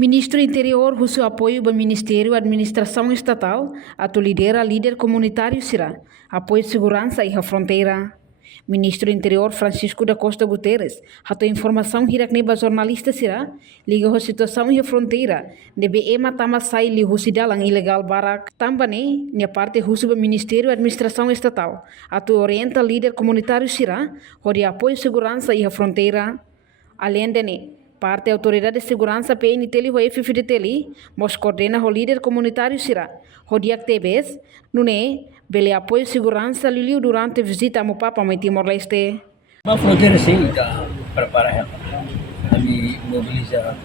Ministro do Interior recebeu apoio do Ministério da Administração Estatal, lidera líder comunitário será apoio de segurança e a fronteira. Ministro do Interior Francisco da Costa Guterres, a informação hirak neba jornalista será liga a situação e a fronteira, debe ema tama sai li husidalang ilegal barak. Também ne parte recebe do Ministério da Administração Estatal, orienta líder comunitário será de apoio segurança e a fronteira. Além de parte da Autoridade de Segurança PNT e FFDT, mas coordena o líder comunitário será o dia TBS, não é, bele apoio segurança liliu durante a visita ao Papa em Timor-Leste. A fronteira sim está preparada. A me mobiliza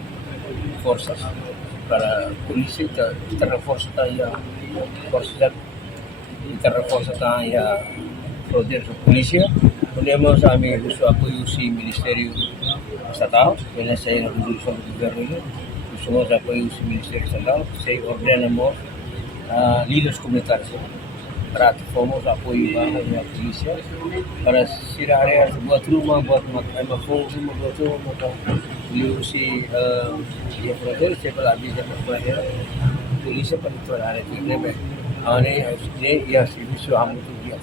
forças para a polícia, está reforça a força, está reforça a fronteira da polícia. Podemos a me apoio o Ministério Estatal, pela saída da resolução do governo, somos apoio o Ministério Estatal, se ordenamos líderes comunitários para que fomos apoio à polícia para ser áreas buat rumah, buat makan e se a fronteira se pela bisa fronteira polícia para toda área que nem ane ia serviço a muito dia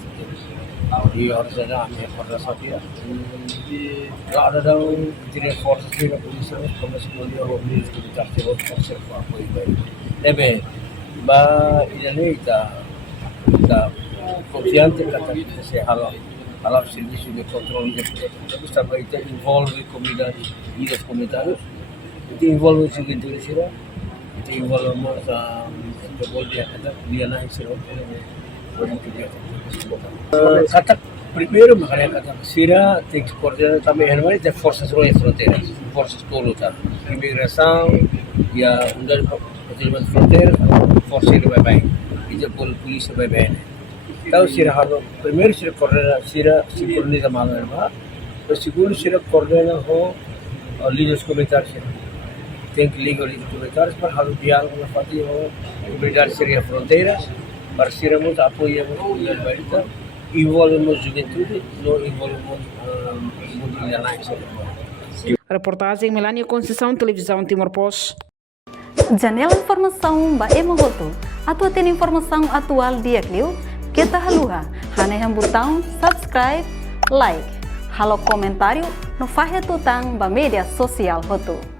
e harus ada ambil força dia ada dalam jenis força da polícia como se não ia ouvir que está sendo força para apoio deve ba ini da confiante que se halal serviço de controle de produtos também envolve comunidades e os comentários envolve o juventude envolve mais a bolha dia na isso kata primeiro makanya kata sira tem que coordenar também realmente de forças de fronteiras forças coluta imigração e a undar patrulhamento de fronteiras força de bem e depois a polícia bem então sira halo primeiro sira coordena sira sincroniza malama o segundo sira coordena o líderes comunitários tem que ligar líderes comunitários para halo diálogo na parte o comunidade seria fronteiras para sermos apoiamos a barita envolvemos juventude não envolvemos multinacionais. Reportagem Melania Conceição, Televisão Timor-Poste. Janela informação ba emogoto. Atua tem informação atual dia clio. Kita haluha. Hane yang botão subscribe, like. Halo comentário no fahe tutang ba media sosial hotu.